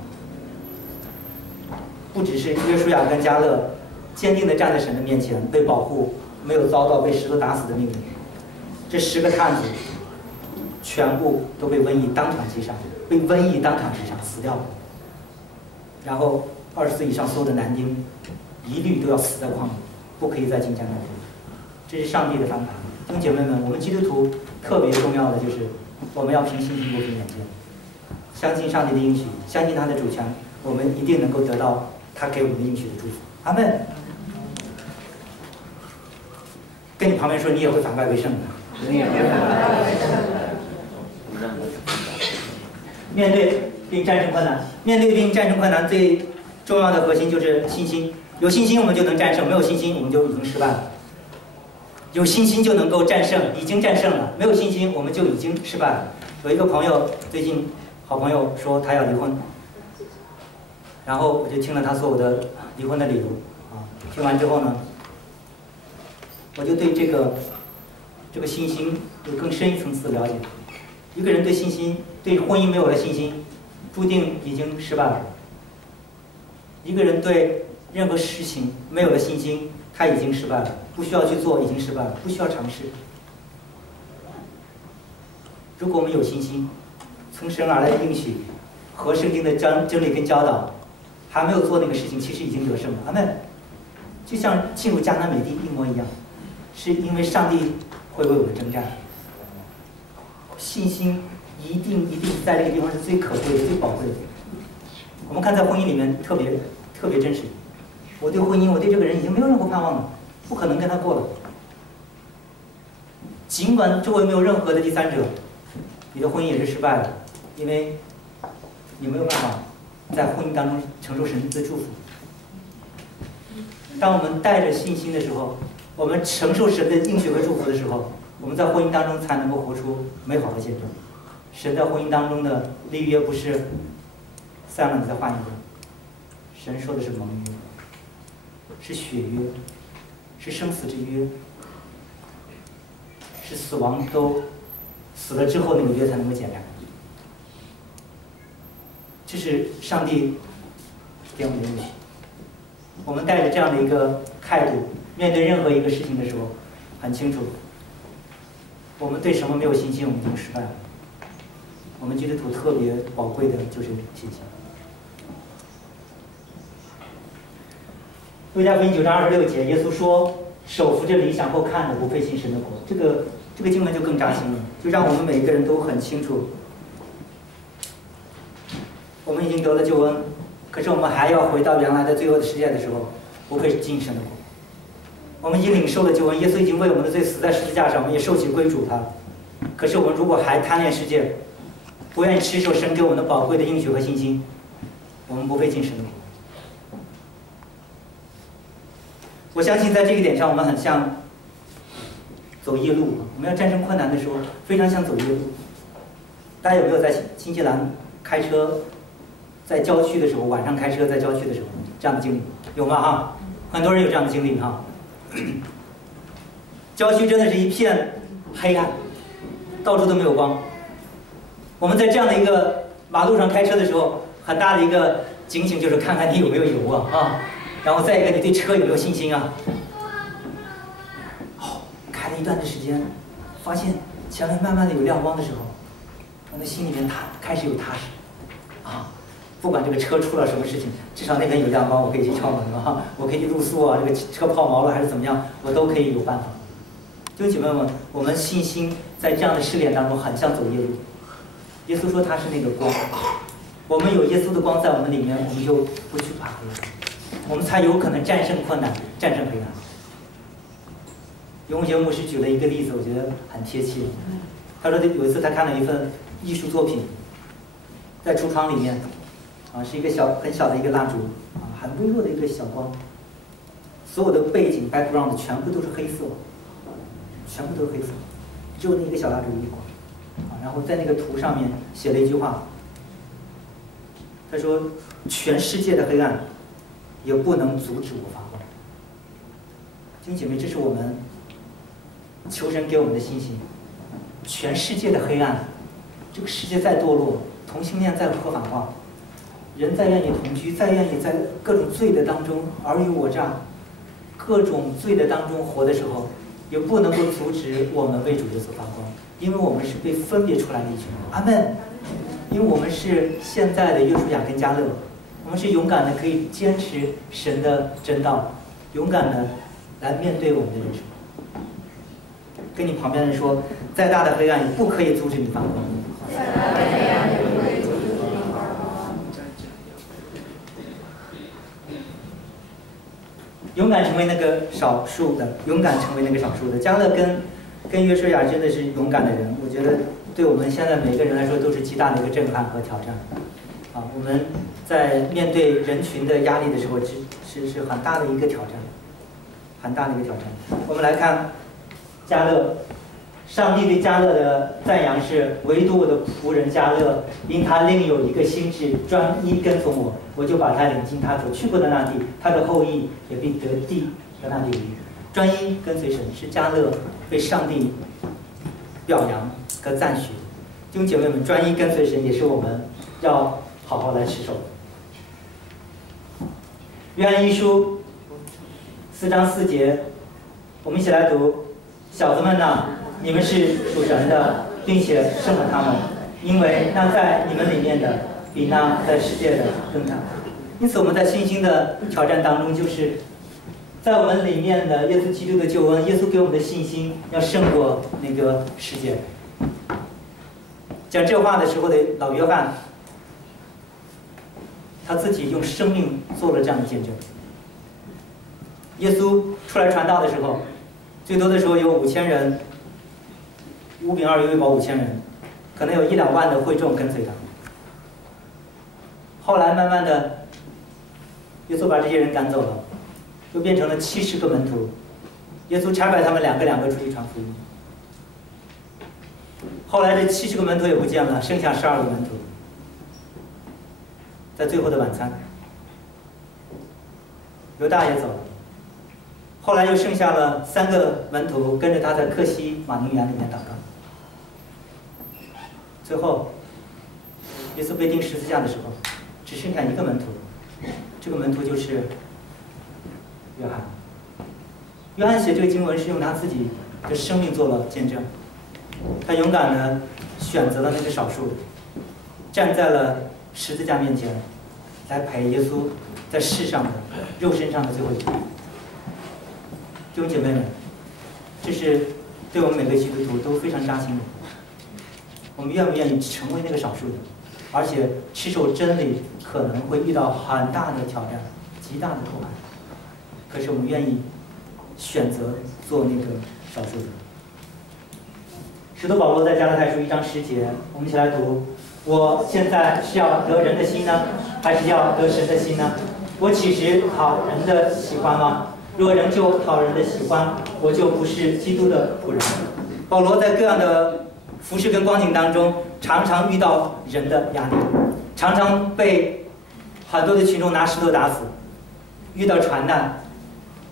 不只是约书亚跟迦勒坚定地站在神的面前，被保护，没有遭到被石头打死的命运。这10个探子全部都被瘟疫当场击杀，死掉了。然后20岁以上所有的男丁一律都要死在旷野，不可以再进迦南地。这是上帝的方法。弟兄姐妹们，我们基督徒特别重要的就是我们要凭信心不凭眼见，相信上帝的应许，相信他的主权，我们一定能够得到他给我们的应许的祝福。阿门。跟你旁边说，你也会反败为胜的。你也会反败为胜的。面对并战胜困难，面对并战胜困难最重要的核心就是信心。有信心我们就能战胜，没有信心我们就已经失败了。有信心就能够战胜，已经战胜了；没有信心我们就已经失败了。有一个朋友最近好朋友说他要离婚，然后我就听了他所有的离婚的理由啊。听完之后呢，我就对这个信心有更深一层次的了解。一个人对信心，对婚姻没有了信心，注定已经失败了。一个人对任何事情没有了信心，他已经失败了，不需要去做，已经失败了，不需要尝试。如果我们有信心，从神而来的应许和圣经的真理跟教导，还没有做那个事情，其实已经得胜了。阿门。就像进入迦南美地一模一样，是因为上帝会为我们征战。信心一定在这个地方是最可贵的、最宝贵的。我们看在婚姻里面特别真实。我对婚姻，我对这个人已经没有任何盼望了，不可能跟他过了。尽管周围没有任何的第三者，你的婚姻也是失败的，因为你没有办法在婚姻当中承受神的祝福。当我们带着信心的时候，我们承受神的应许和祝福的时候，我们在婚姻当中才能够活出美好的见证。神在婚姻当中的立约不是散了你再换一个，神说的是盟约，是血约，是生死之约，是死亡都死了之后那个约才能够解开。这是上帝给我们的应许。我们带着这样的一个态度面对任何一个事情的时候，很清楚我们对什么没有信心，我们已经失败了。我们基督徒特别宝贵的就是信心。路加福音9章26节，耶稣说：“手扶着理想后看的，不配进神的国。”这个经文就更扎心了，就让我们每一个人都很清楚，我们已经得了救恩，可是我们还要回到原来的罪恶的世界的时候，不配进神的国。我们已经领受了救恩，耶稣已经为我们的罪死在十字架上，我们也受洗归主他。可是我们如果还贪恋世界，不愿意持守神给我们的宝贵的应许和信心，我们不配进神的国。我相信在这一点上，我们很像走夜路。我们要战胜困难的时候，非常像走夜路。大家有没有在新西兰开车，在郊区的时候，晚上开车在郊区的时候这样的经历？有吗？哈，很多人有这样的经历哈。郊区真的是一片黑暗，到处都没有光。我们在这样的一个马路上开车的时候，很大的一个警醒就是看看你有没有油啊，然后再一个你对车有没有信心啊。开了一段的时间，发现前面慢慢的有亮光的时候，我的心里面开始有踏实啊。不管这个车出了什么事情，至少那边有亮光，我可以去敲门啊，我可以去入宿啊，这个车抛锚了还是怎么样，我都可以有办法。弟兄姐妹们，我们信心在这样的试炼当中很像走夜路。耶稣说他是那个光，我们有耶稣的光在我们里面，我们就不惧怕黑暗，我们才有可能战胜困难，战胜黑暗。永杰牧师举了一个例子，我觉得很贴切。他说有一次他看了一份艺术作品，在橱窗里面，是一个很小的一个蜡烛，很微弱的一个小光，所有的背景 background 全部都是黑色，全部都是黑色，只有那一个小蜡烛一光。然后在那个图上面写了一句话，他说：“全世界的黑暗也不能阻止我发光。”弟兄姐妹，这是我们求神给我们的信心。全世界的黑暗，这个世界再堕落，同性恋再合法化，人再愿意同居，再愿意在各种罪的当中尔虞我诈，各种罪的当中活的时候，也不能够阻止我们为主耶稣发光。因为我们是被分别出来的一群人，阿门。因为我们是现在的约书亚跟迦勒，我们是勇敢的可以坚持神的真道，勇敢的来面对我们的人生。跟你旁边的人说，再大的黑暗也不可以阻止你发光。勇敢成为那个少数的，勇敢成为那个少数的。加勒跟约书亚真的是勇敢的人，我觉得对我们现在每个人来说都是极大的一个震撼和挑战。啊，我们在面对人群的压力的时候，是很大的一个挑战，很大的一个挑战。我们来看加勒，上帝对加勒的赞扬是：唯独我的仆人加勒，因他另有一个心志，专一跟从我，我就把他领进他所去过的那地，他的后裔也必得地的那地里。专一跟随神是加勒被上帝表扬和赞许。弟兄姐妹们，专一跟随神也是我们要好好来持守。约翰一书4章4节，我们一起来读：小子们呐，你们是属神的，并且胜了他们，因为那在你们里面的比那在世界的更大。因此我们在信心的挑战当中，就是在我们里面的耶稣基督的救恩，耶稣给我们的信心要胜过那个世界。讲这话的时候的老约翰，他自己用生命做了这样的见证。耶稣出来传道的时候，最多的时候有5000人，5饼2鱼喂饱5000人，可能有1、2万的会众跟随他。后来慢慢的，耶稣把这些人赶走了，就变成了70个门徒。耶稣差派他们两个出去传福音。后来这70个门徒也不见了，剩下12个门徒。在最后的晚餐，犹大也走了。后来又剩下了3个门徒跟着他在克西马尼园里面祷告。最后，耶稣被钉十字架的时候，只剩下1个门徒，这个门徒就是约翰。约翰写这个经文是用他自己的生命做了见证，他勇敢地选择了那个少数，站在了十字架面前，来陪耶稣在世上的肉身上的最后一程。弟兄姐妹们，这是对我们每个基督徒都非常扎心的。我们愿不愿意成为那个少数的？而且持守真理可能会遇到很大的挑战，极大的迫害。可是我们愿意选择做那个少数的。使徒保罗在加拉太书1章10节，我们一起来读：我现在是要得人的心呢，还是要得神的心呢？我岂是讨人的喜欢吗？若仍旧讨人的喜欢，我就不是基督的仆人。保罗在各样的服事跟光景当中，常常遇到人的压力，常常被很多的群众拿石头打死，遇到传难，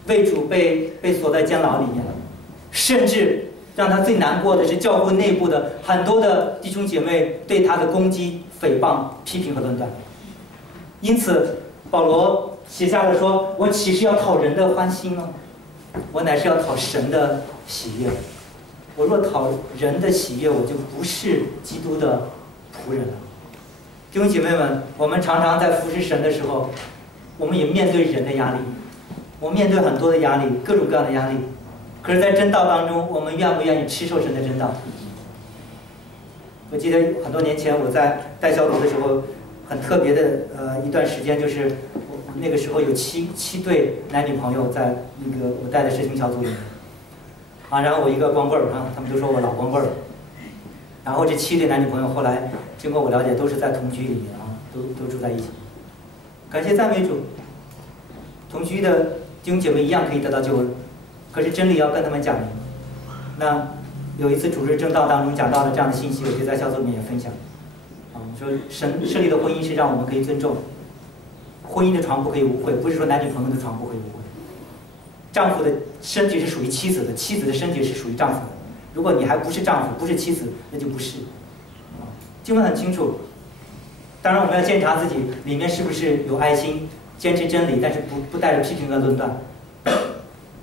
为主被锁在监牢里面，甚至让他最难过的是教会内部的很多的弟兄姐妹对他的攻击、诽谤、批评和论断。因此，保罗写下了说：“我岂是要讨人的欢心呢？我乃是要讨神的喜悦。我若讨人的喜悦，我就不是基督的仆人了。”弟兄姐妹们，我们常常在服侍神的时候，我们也面对人的压力，我们面对很多的压力，各种各样的压力。可是，在真道当中，我们愿不愿意持守神的真道？我记得很多年前我在带小组的时候，很特别的一段时间，就是我那个时候有七对男女朋友在那个我带的师兄小组里面，啊，然后我一个光棍儿啊，他们都说我老光棍儿。然后这7对男女朋友后来经过我了解，都是在同居里面啊，都住在一起。感谢赞美主，同居的弟兄姐妹一样可以得到救恩。可是真理要跟他们讲明。那有一次主日正道当中讲到了这样的信息，我就在小组里面也分享。啊，说神设立的婚姻是让我们可以尊重，婚姻的床不可以污秽，不是说男女朋友的床不可以污秽。丈夫的身体是属于妻子的，妻子的身体是属于丈夫的。如果你还不是丈夫，不是妻子，那就不是。啊，经文很清楚。当然我们要检查自己里面是不是有爱心，坚持真理，但是不带着批评和论断。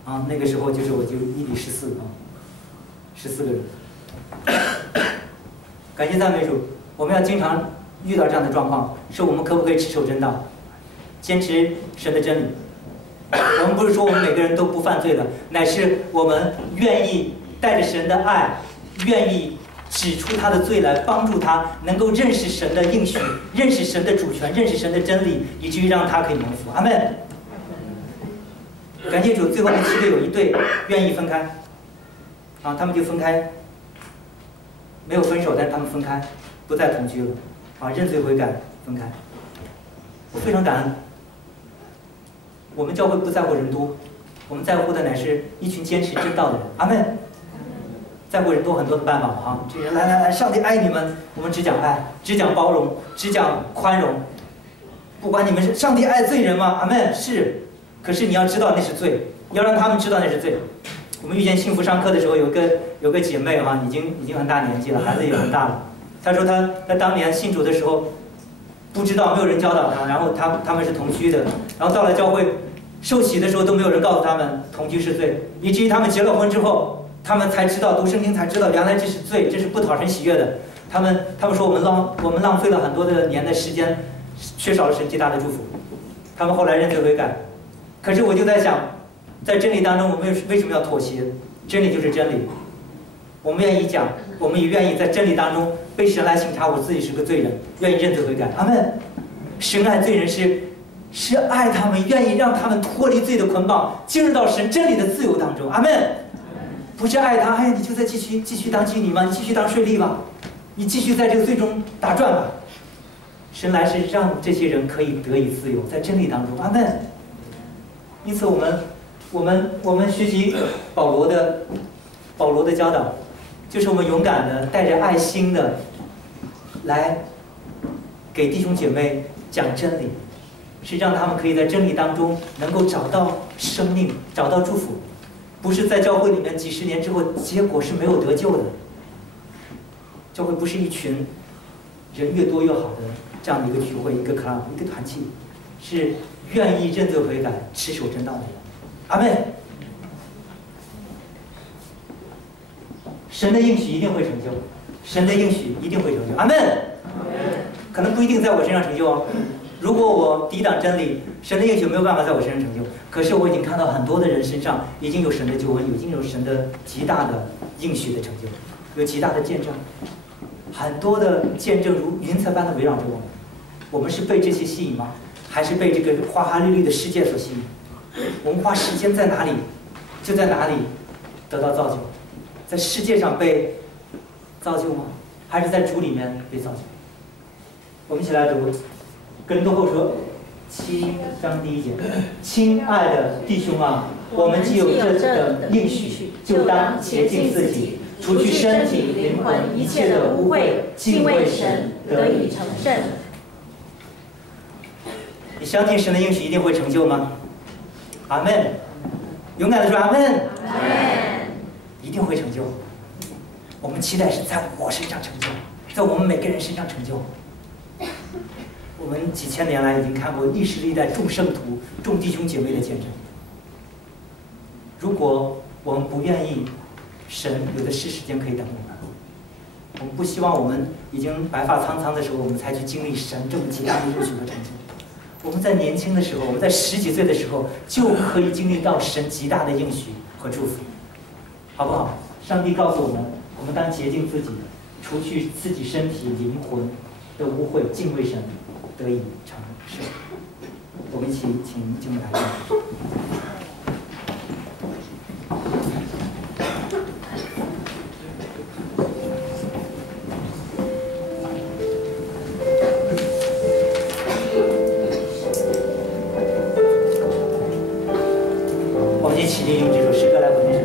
啊，那个时候就是我就1比14啊，14个人。感谢赞美主，我们要经常遇到这样的状况，是我们可不可以持守真道，坚持神的真理？我们不是说我们每个人都不犯罪了，乃是我们愿意带着神的爱，愿意指出他的罪来，帮助他能够认识神的应许，认识神的主权，认识神的真理，以至于让他可以蒙福。阿门。感谢主，最后那7对有1对愿意分开，啊，他们就分开，没有分手，但是他们分开，不再同居了，啊，认罪悔改，分开。我非常感恩。我们教会不在乎人多，我们在乎的乃是一群坚持真道的人。阿门。在乎人多很多的办法啊，这人来，上帝爱你们，我们只讲爱，只讲包容，只讲宽容。不管你们是上帝爱罪人吗？阿门。是，可是你要知道那是罪，要让他们知道那是罪。我们遇见幸福上课的时候，有个姐妹哈，已经很大年纪了，孩子也很大了。她说她当年信主的时候，不知道，没有人教导她，然后他们是同居的，然后到了教会受洗的时候都没有人告诉他们同居是罪，以至于他们结了婚之后。他们才知道，读圣经才知道，原来这是罪，这是不讨神喜悦的。他们说我们浪费了很多的年的时间，缺少了神极大的祝福。他们后来认罪悔改。可是我就在想，在真理当中，我们为什么要妥协？真理就是真理。我们愿意讲，我们也愿意在真理当中被神来省察，我自己是个罪人，愿意认罪悔改。阿门。神爱罪人是爱他们，愿意让他们脱离罪的捆绑，进入到神真理的自由当中。阿门。不是爱他，哎呀，你就再继续当妓女吧，你继续当税吏吧，你继续在这个罪中打转吧。神来是让这些人可以得以自由，在真理当中。阿门。因此，我们学习保罗的教导，就是我们勇敢的带着爱心的来给弟兄姐妹讲真理，是让他们可以在真理当中能够找到生命，找到祝福。不是在教会里面几十年之后，结果是没有得救的。教会不是一群人越多越好的这样的一个聚会、一个 club、一个团契，是愿意认罪悔改、持守真道的人。阿门。神的应许一定会成就，神的应许一定会成就。阿门。可能不一定在我身上成就哦。如果我抵挡真理，神的应许没有办法在我身上成就。可是我已经看到很多的人身上已经有神的救恩，已经有神的极大的应许的成就，有极大的见证，很多的见证如云彩般的围绕着我们。我们是被这些吸引吗？还是被这个花花绿绿的世界所吸引？我们花时间在哪里，就在哪里得到造就。在世界上被造就吗？还是在主里面被造就？我们一起来读哥林多后书7章1节，亲爱的弟兄啊，我们既有这等应许，就当洁净自己，除去身体、灵魂一切的污秽，敬畏神，得以成圣。你相信神的应许一定会成就吗？阿门。勇敢的说阿门。阿门。一定会成就。我们期待是在我身上成就，在我们每个人身上成就。我们几千年来已经看过历史历代众圣徒、众弟兄姐妹的见证。如果我们不愿意，神有的是时间可以等我们。我们不希望我们已经白发苍苍的时候，我们才去经历神这么极大的应许和成就。我们在年轻的时候，我们在10几岁的时候，就可以经历到神极大的应许和祝福，好不好？上帝告诉我们，我们当洁净自己，除去自己身体、灵魂的污秽，敬畏神，得以成圣。我们一起请经文来读。我们一起利用这首诗歌来回应神。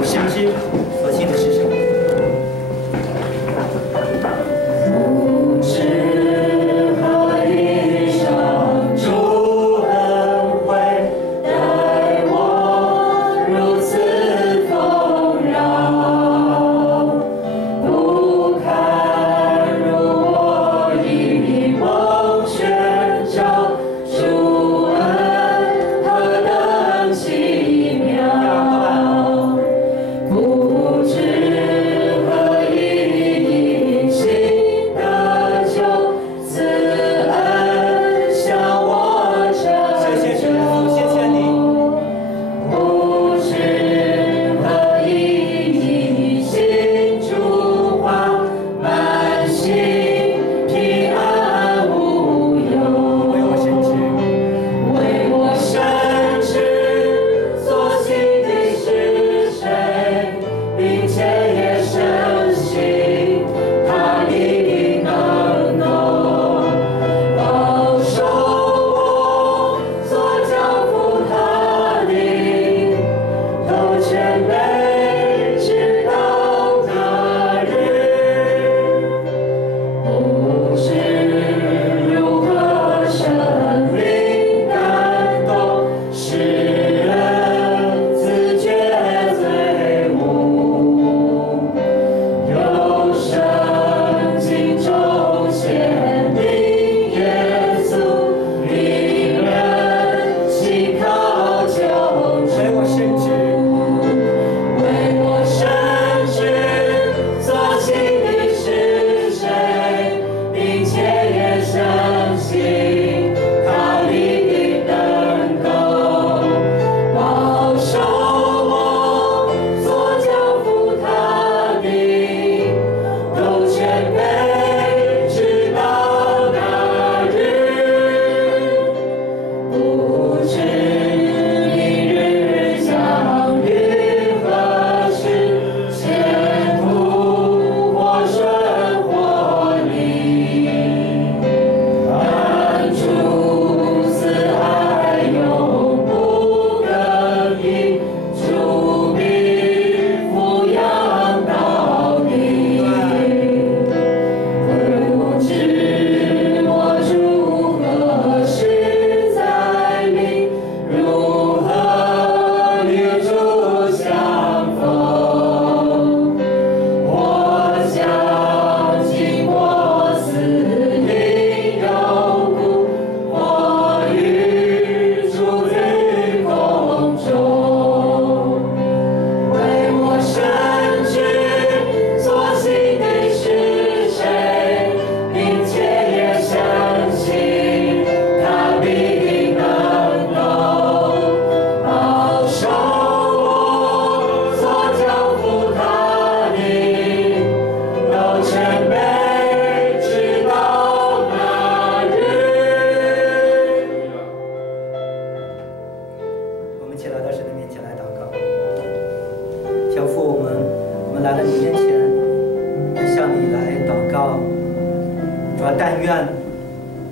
我深知所信的是什么。不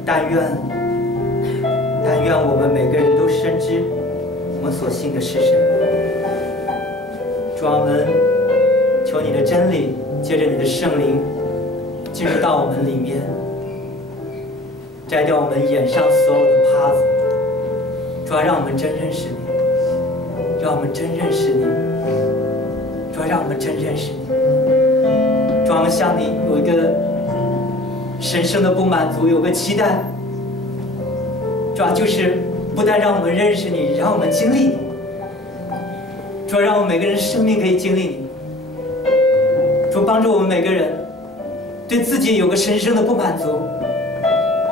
但愿我们每个人都深知我们所信的是谁。主啊，我们求你的真理借着你的圣灵进入到我们里面，摘掉我们眼上所有的帕子。主啊，让我们真认识你，让我们真认识你，主啊，让我们真认识你。主啊，我们向你有一个神圣的不满足，有个期待。主啊，就是不但让我们认识你，让我们经历你。主啊，让我们每个人生命可以经历你。主，帮助我们每个人对自己有个神圣的不满足。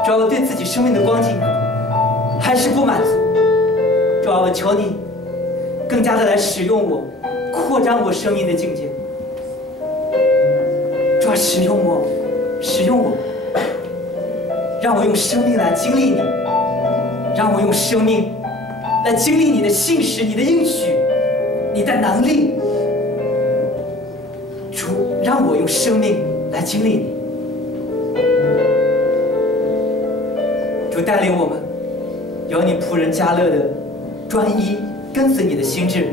主啊，我对自己生命的光景还是不满足。主啊，我求你更加的来使用我，扩张我生命的境界。主啊，使用我，让我用生命来经历你，让我用生命来经历你的信实、你的应许、你的能力。主，让我用生命来经历你。主，带领我们有你仆人迦勒的专一跟随你的心志，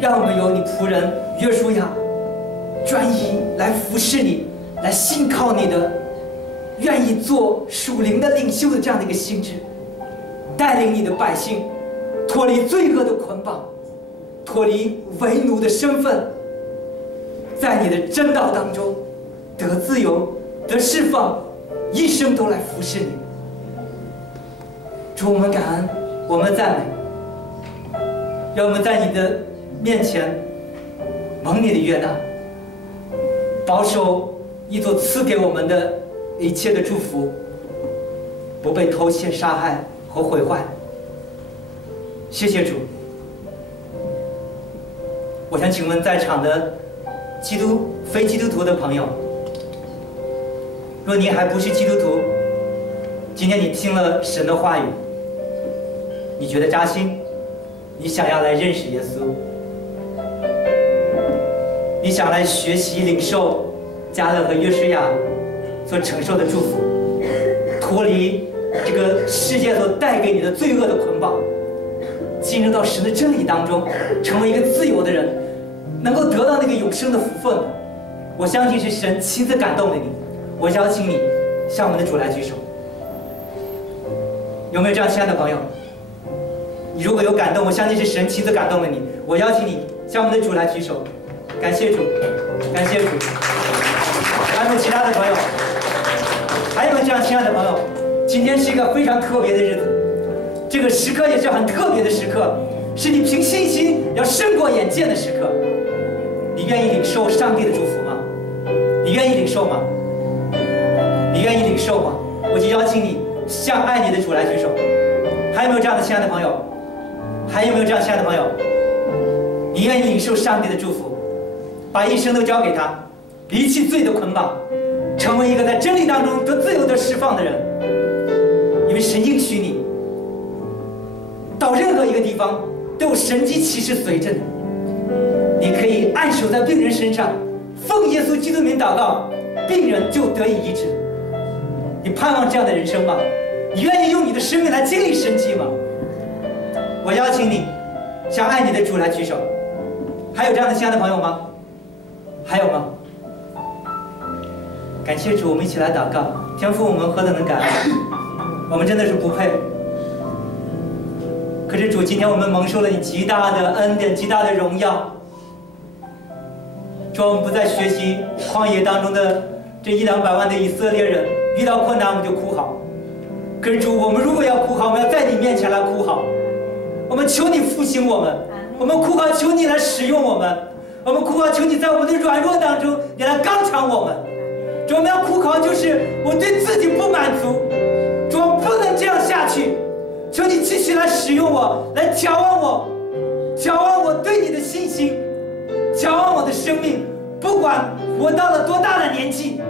让我们有你仆人约书亚专一来服侍你，来信靠你的，愿意做属灵的领袖的这样的一个心志，带领你的百姓脱离罪恶的捆绑，脱离为奴的身份，在你的真道当中得自由，得释放，一生都来服侍你。主，我们感恩，我们赞美，让我们在你的面前蒙你的悦纳，保守你所赐给我们的一切的祝福，不被偷窃、杀害和毁坏。谢谢主。我想请问在场的非基督徒的朋友，若你还不是基督徒，今天你听了神的话语，你觉得扎心，你想要来认识耶稣，你想来学习领受迦勒和约书亚所承受的祝福，脱离这个世界所带给你的罪恶的捆绑，进入到神的真理当中，成为一个自由的人，能够得到那个永生的福分。我相信是神亲自感动了你。我邀请你向我们的主来举手。有没有这样亲爱的朋友？你如果有感动，我相信是神亲自感动了你。我邀请你向我们的主来举手。感谢主，感谢主。还有没有其他的朋友？还有没有这样亲爱的朋友？今天是一个非常特别的日子，这个时刻也是很特别的时刻，是你凭信心要胜过眼见的时刻。你愿意领受上帝的祝福吗？你愿意领受吗？你愿意领受吗？我就邀请你向爱你的主来举手。还有没有这样的亲爱的朋友？还有没有这样亲爱的朋友？你愿意领受上帝的祝福，把一生都交给他，离弃罪的捆绑，成为一个在真理当中得自由得释放的人。因为神应许你，到任何一个地方都有神迹奇事随着你。你可以按手在病人身上，奉耶稣基督名祷告，病人就得以医治。你盼望这样的人生吗？你愿意用你的生命来经历神迹吗？我邀请你向爱你的主来举手。还有这样的亲爱的朋友吗？还有吗？感谢主，我们一起来祷告。天父，我们何等能感恩，我们真的是不配。可是主，今天我们蒙受了你极大的恩典，极大的荣耀。主，我们不再学习旷野当中的这100-200万的以色列人，遇到困难我们就哭嚎。可是主，我们如果要哭嚎，我们要在你面前来哭嚎。我们求你复兴我们，我们哭嚎求你来使用我们，我们哭嚎求你在我们的软弱当中，你来刚强我们。主，我们要哭嚎，就是我对自己不满足，主，我不能这样下去。求你继续来使用我，来眺望我，眺望我对你的信心，眺望我的生命，不管我到了多大的年纪，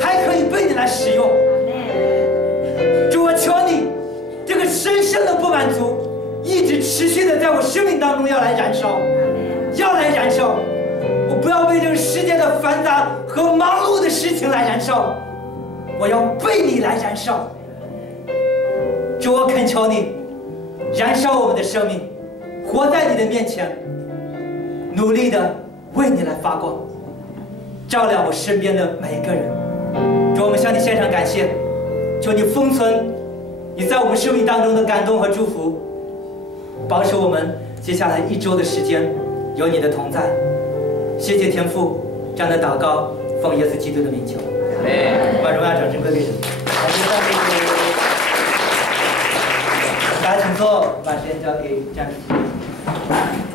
还可以被你来使用。主，我求你，这个深深的不满足，一直持续的在我生命当中要来燃烧，要来燃烧。我不要为这个世界的繁杂和忙碌的事情来燃烧，我要被你来燃烧。主，我恳求你，燃烧我们的生命，活在你的面前，努力的为你来发光，照亮我身边的每一个人。主，我们向你献上感谢，求你封存你在我们生命当中的感动和祝福，保守我们接下来1周的时间有你的同在。谢谢天父这样的祷告，奉耶稣基督的名求，把荣耀掌声归给神。感谢赞美主。大家请坐，把时间交给詹姆斯。